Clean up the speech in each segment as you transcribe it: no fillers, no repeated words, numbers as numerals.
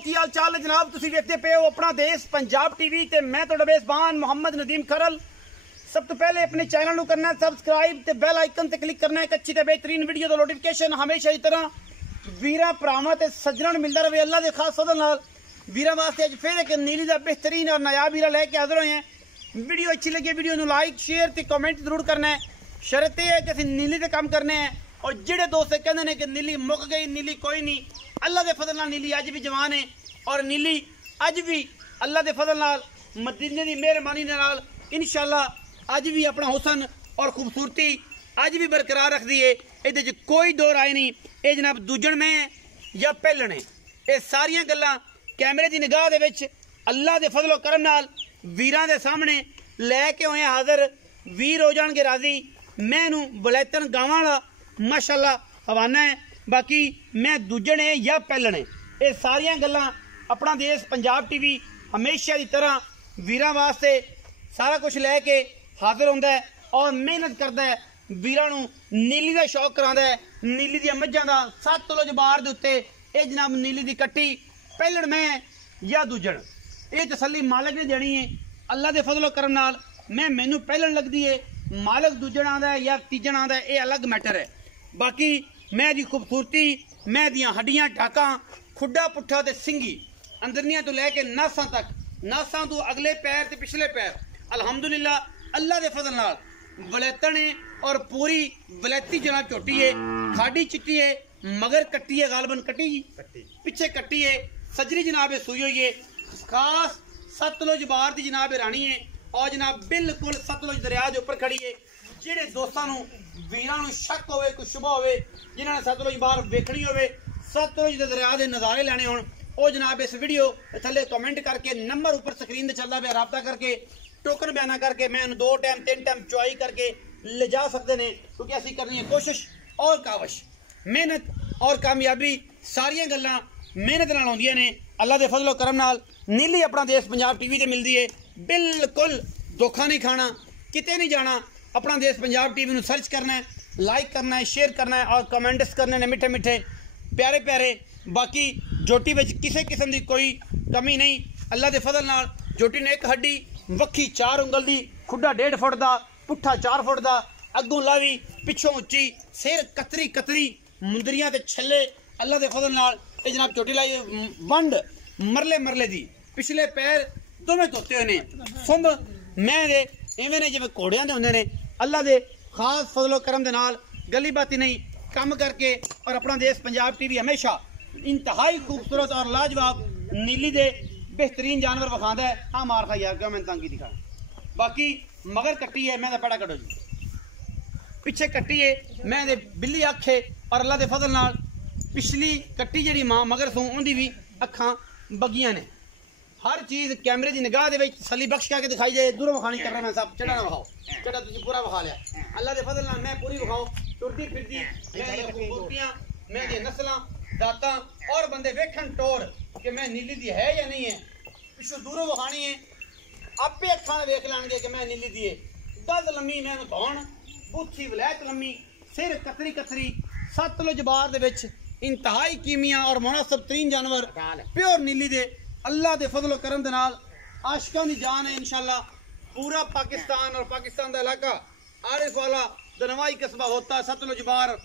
की हाल चाल है जनाब। तुसीं देखते पे हो अपना देश पंजाब टीवी ते मैं तुहाडा मेज़बान मोहम्मद नदीम खरल। सब तो पहले अपने चैनल नूं करना सबसक्राइब ते बैल आइकन ते क्लिक करना। एक अच्छी ते बेहतरीन वीडियो दा नोटिफिकेशन हमेशा की तरह वीरां भरावां ते सज्जणां नूं मिलदा रहे अल्लाह दे खास फज़ल नाल। वीरां वास्ते अज फिर एक नीली दा बेहतरीन और नायाब हीरा लैके हाज़र होए हैं। वीडियो अच्छी लगी वीडियो नूं लाइक शेयर ते कमेंट जरूर करना है। शर्त यह है कि असीं नीली दे काम करने हैं और जिहड़े दोस्त कहंदे ने कि नीली मुक गई, नीली कोई नहीं, अल्लाह के फजल नाल नीली अज भी जवान है और नीली अज भी अल्लाह के फजल नाल मदीने की मेहरबानी नाल इंशाअल्लाह अज भी अपना हुसन और खूबसूरती अज भी बरकरार रखती है। ये कोई दो राय नहीं। ये जनाब दूजण में है या पहलण है, ये सारिया गल्लां कैमरे की निगाह दे विच अल्लाह के फजलो करम नाल वीरां दे सामने लैके होए हाज़र। वीर हो जाणगे राजी। मैं नूं बलैतन गावां वाला माशाअल्लाह हवाना है। बाकी मैं दूजण है या पहलण है, ये सारिया गल्लां अपना देश पंजाब टीवी हमेशा की तरह वीरां वास्ते सारा कुछ लैके हाजिर होंदा है और मेहनत करता है। वीरां नूं नीली का शौक करांदा है। नीली दी मझां दा सतलुज बार दे उत्ते ये जनाब नीली दी कट्टी पहलण में या दूजण, ये तसल्ली मालक ने देनी है अल्लाह के फजलो करम नाल। मैनू पहलण लगती है, मालक दूजण आंदा है या तीजण आंदा है, ये अलग मैटर है। बाकी मैं दी खूबसूरती, मैं दियां हड्डियां टाकां, खुड्डा पुट्ठा ते सिंगी अंदरनियां तो लैके नासां तक, नासां तो अगले पैर ते पिछले पैर अल्हम्दुलिल्लाह अल्लाह के फजल नाल वलैतन है और पूरी वलैती जनाब झोटी है। खाडी चिट्टी है, मगर कट्टी है, गालबन कट्टी पिछे कट्टी है, सजरी जनाब सूई हुई है। खास सतलुज बार की जनाब रानी है और जनाब बिल्कुल सतलुज दरिया के उपर खड़ी है। जिहड़े दोस्तां नूं वीरां नूं शक होवे, कोई शुबा होवे, जिन्हां ने सतलुज बार वेखनी होवे, सतलुज दे दरिया के नज़ारे लैने होण, वो जनाब इस वीडियो थल्ले कमेंट करके नंबर उपर स्क्रीन ते चलदा पिया राबता करके टोकन बयाना करके मैं 2 टाइम 3 टाइम चुआई करके ले जा सकते हैं। क्योंकि असीं करनी है कोशिश और कावश, मेहनत और कामयाबी सारिया गल्लां मेहनत नाल आउंदियां ने। अल्लाह के फजलो करम नाल नीली अपना देश पंजाब टीवी ते मिलती है। बिल्कुल धोखा नहीं खाना, किते नहीं जाना। अपना देश पंजाब टीवी नूं सर्च करना है, लाइक करना है, शेयर करना है और कमेंट्स करने ने मिठे मिठे प्यारे प्यारे। बाकी जोटी विच किसी किस्म की कोई कमी नहीं। अल्लाह के फजल नाल जोटी ने एक हड्डी वक्खी 4 उंगल की, खुड्डा 1.5 फुट का, पुट्ठा 4 फुट का, अगों लावी पिछों उच्ची, सिर कतरी कतरी, मुंदरियां ते छल्ले अल्लाह के फजल नाल ये जनाब चोटी लाई वंड मरले मरले दी, पिछले पैर दोवें धोते हुए ने, सुंब मैं दे इवें ने जिवें घोड़ियां दे हुंदे ने। अल्लाह के खास फजलो करम दे नाल गली बाती नहीं कम करके और अपना देश पंजाब टीवी हमेशा इंतहाई खूबसूरत और लाजवाब नीली दे बेहतरीन जानवर विखांदा है। हाँ मार खा यार, क्यों मैं तंगी दिखा। बाकी मगर कट्टी है, मैं पैड़ा कटो जी, पिछे कट्टी है, मैं दे बिल्ली अख है और अल्लाह के फजल नाल पिछली कट्टी जी मां मगर सूं उनकी भी अखां बगियां ने। हर चीज़ कैमरे की निगाह दे सली बख्श करके दिखाई जाए। दूरों विखानी कर रहा मैं सब चढ़ा ना विखाओ, चढ़ा तुझे पूरा विखा लिया अल्लाह के फजल नाल। मैं पूरी विखाओ टुरती फिरती खूबसूरतियां, मैं दी नस्लां दातां और बंदे वेखन टोर कि मैं नीली दी है या नहीं है। पिछों दूरों विखानी है, आपे अखां वेख लैणगे कि मैं नीली दी है। दस लम्मी मैं धौण, बूथी वलैत लम्मी, सिर कतरी कतरी, सतलुज बार दे विच इंतहाई कीमिया और मुनासिब तरीन जानवर प्योर नीली दे अल्लाह के फजलो करम दे नाल आशिकां दी जान है। इंशाअल्लाह पूरा पाकिस्तान और पाकिस्तान का इलाका आरिफ वाला दनवाई कस्बा होता है सतलुज बार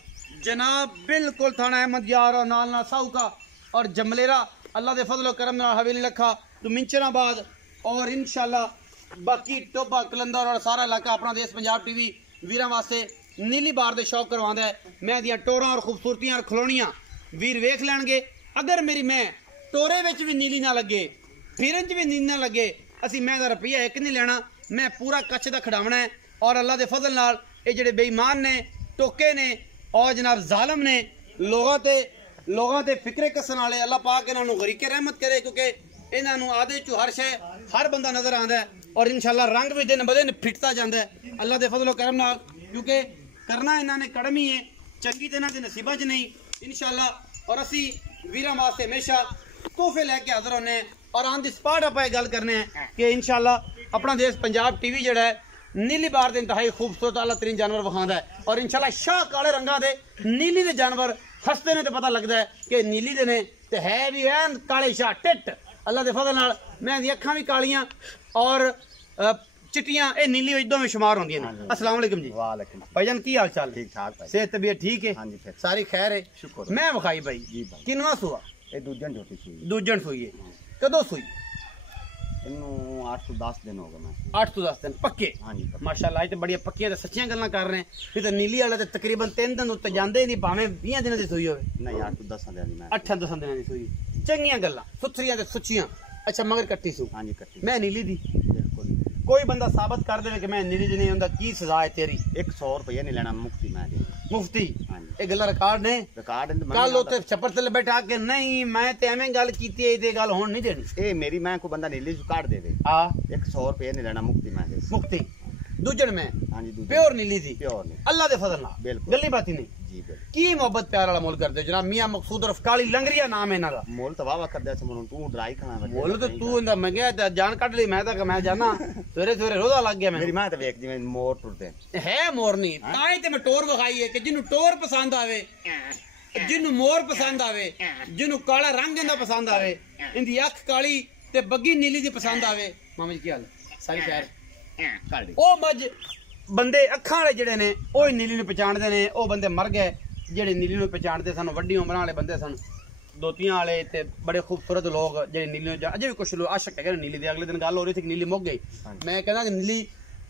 जनाब बिल्कुल थाना अहमद यार और नाल साहू का और जमलेरा अल्लाह के फजलो करम नाल हवेली लखा तो मिंचराबाद और इंशाअल्लाह बाकी टोबा कलंदर और सारा इलाका अपना देश पंजाब टीवी वीरां वास्ते नीली बार दे शौक करवांदा है। मैं दियां टोरां और खूबसूरतियां और खलोनियां वीर वेख लैणगे। अगर मेरी मैं टोरे विच भी नीली ना लगे, फिरन च भी नीली ना लगे, असी मैं दा रुपया एक नहीं लेना, मैं पूरा कच्छ दा खड़ावना है। और अल्लाह के फजल नाल ये जिहड़े बेईमान ने, टोके ने और जनाब जालम ने, लोगों ते फिक्रे कसन वाले, अल्लाह पाक इन्हां नूं गरीके रहमत करे। क्योंकि इन्हां नूं आदे चो हर शे हर बंदा नजर आंदा है और इंशाअल्लाह रंग भी दिन ब दिन फिटता जाता है अल्लाह के फजलो करम नाल। क्योंकि करना इन्हां ने कड़म ही है, चंगी तो इन्हां दे नसीबां च नहीं इंशाअल्लाह। और असी वीरां वास्ते हमेशा तोहफे लैके हाजिर होने हैं और ऑन द स्पॉट आप गल करने हैं कि इंशाअल्लाह अपना देश पंजाब टीवी जिहड़ा है नीली बार दे इंतहाई खूबसूरत आला तरीन जानवर विखांदा है और इंशाअल्लाह शाह काले रंगा दे नीली दे जानवर हसते ने तो पता लगता है कि नीली दे ने ते है भी ऐन काले शाह टिट अल्लाह दे फजल नाल मैं दी अखां भी कालियां और चिट्टियां ए नीली इदों में शुमार होंदियां ने। अस्सलाम वालेकुम जी। वालेकुम भाईजान की हाल चाल? ठीक ठाक भाई। सेहत तबीयत ठीक है? हाँ जी फिर सारी खैर है? शुक्र। मैं विखाई भाई जी भाई। किनवा सुआ? ये दूजन झोटी सुई दूजन सुई है। कदों सुई? इनू 8 तो 10 दिन हो गए मैं। 8 तो 10 दिन पक्के? हाँ जी पक्के। माशाल्लाह आज तो बड़िया पक्कियां ते सच्चियां गल्लां कर रहे हैं। फिर तो नीली वाला ते तकरीबन 3 दिन उत्ते जांदे ही नहीं, भावें 20 दिनां दी सुई होवे। नहीं 8 तो 10 दिन दी मैं। 8-10 दिनां दी सुई। चंगियां गल्लां सुथरियां ते सुच्चियां। अच्छा मगर कट्टी सू? हाँ जी कट्टी। मैं नीली दी। बिल्कुल। कोई बंदा साबित कर दे कि मैं नीली दी नहीं हुंदा, की सजा है तेरी? 100 रुपये नहीं लेना मुफ्ती मैं दे। मुफ्ती? हाँ जी। ये गल्ला रिकॉर्ड ने? रिकॉर्ड कल उत्ते छप्पर थल्ले बैठा के नहीं मैं ते एवें गल कीती है ते गल हुण नहीं देनी। ए मेरी मैं को बंदा नीली काट दे दे। हां 100 रुपये नहीं लेना मुफ्ती मैं दे। मुफ्ती दूजन में? हाँ जी दूजन। प्योर नीली थी? प्योर नहीं। अल्लाह दे फजल नाल। बिल्कुल। गल्ली बात ही नहीं। जी बिल्कुल। की मोहब्बत प्यार वाला मोल कर दे जनाब मियां मकसूद और काली लंगरिया नाम है इन्हां दा। मोल तो वावा कर दे समन तू ड्राई खाना बच्चे। बोल तो तू इंदा मंगया ते जान कट ली मैं जाना सवेरे सवेरे रोजा लग गया मेरी मैं। मां तो वेख जिवें मोर टुरदे है मोरनी ताई ते मैं टोर विखाई है कि जिन्नु टोर पसंद आवे, जिन्नु मोर पसंद आवे, जिन्नु काला रंग इंदा पसंद आवे, इंदी अख काली ते बग्गी नीली दी पसंद आवे। मामा जी की हाल? सारी खैर? काट दे। ओ मज बंदे अखां वाले जेड़े ने ओह नीली नूं पहचानदे ने, ओ बंदे मर गए जेड़े नीली नूं पहचानदे सन। वड्डी उमरां वाले बंदे सन, दोतियां वाले ते बड़े खूबसूरत लोग जेड़े नीली नूं अजे भी कुछ लोग आशक है नीली दे। अगले दिन गल हो रही थी कि नीली मुक गई। मैं कहना कि नीली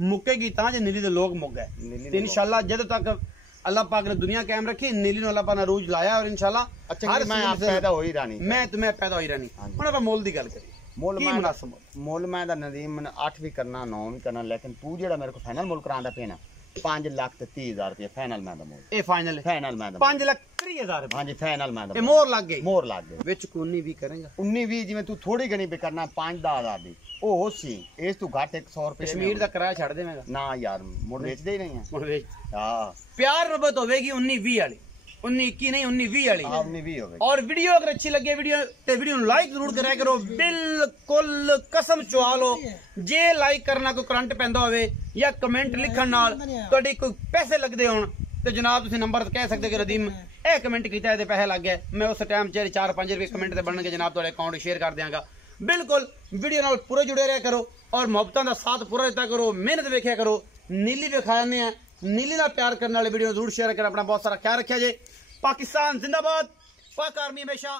मुकेगी तां जे नीली दे लोग मुक गए। ते इंशाल्लाह जदों तक अल्लाह पाक ने दुनिया कायम रखी नीली नूं अल्लाह पाक ने अरूज लाया और इंशाल्लाह अच्छा मैं आप पैदा हो ही रानी। मैं पैदा होई रहनी। हुण आपां मोल दी गल करिए। मोल की मैं मुनासिब मोल मैं दा नदीम 8 भी करना 9 भी करना, लेकिन तू जेड़ा मेरे को फाइनल मोल करांदा पे ना 5,30,000 रुपये फाइनल मैं दा मोल। ए फाइनल है? फाइनल मैं दा 5,30,000 रुपये? हाँ जी फाइनल मैं दा ए मोर लग गई? मोर लग गई। विच कोनी भी करेगा? 19-20 जिवें तू थोड़ी घनी भी करना 5-10,000 दी ओ सी इस तू घट 100 रुपये कश्मीर दा किराया छड़ देवेगा? ना यार मुड़ बेचदे ही नहीं है। मुड़ वेच हां प्यार मोहब्बत होवेगी 19-20 वाली, 19-21 नहीं 19-20 वाली। हां 19-20 होवे। और वीडियो अगर अच्छी लगे वीडियो नु लाइक जरूर करा करो। बिल्कुल कसम चुआ लो जे लाइक करना कोई करंट पैंदा होवे या कमेंट लिखण नाल ਤੁਹਾਡੇ कोई पैसे लगदे होण ते जनाब तुसीं नंबर कह सकदे कि रदीम ए कमेंट कीता है ते पैसे लग गए, मैं उस टाइम 4-5 रुपए कमेंट ते बनणगे जनाब ਤੁਹਾਡੇ अकाउंट शेयर कर देंगा। बिल्कुल वीडियो नाल पूरे जुड़े रहा करो और मोहब्बतां दा साथ पूरा दिता करो, मेहनत वेखिया करो। नीली विखाने हैं, नीली नाल प्यार करने वाले वीडियो जरूर शेयर कर। अपना बहुत सारा ख्याल रखिया जे। पाकिस्तान जिंदाबाद, पाक आर्मी हमेशा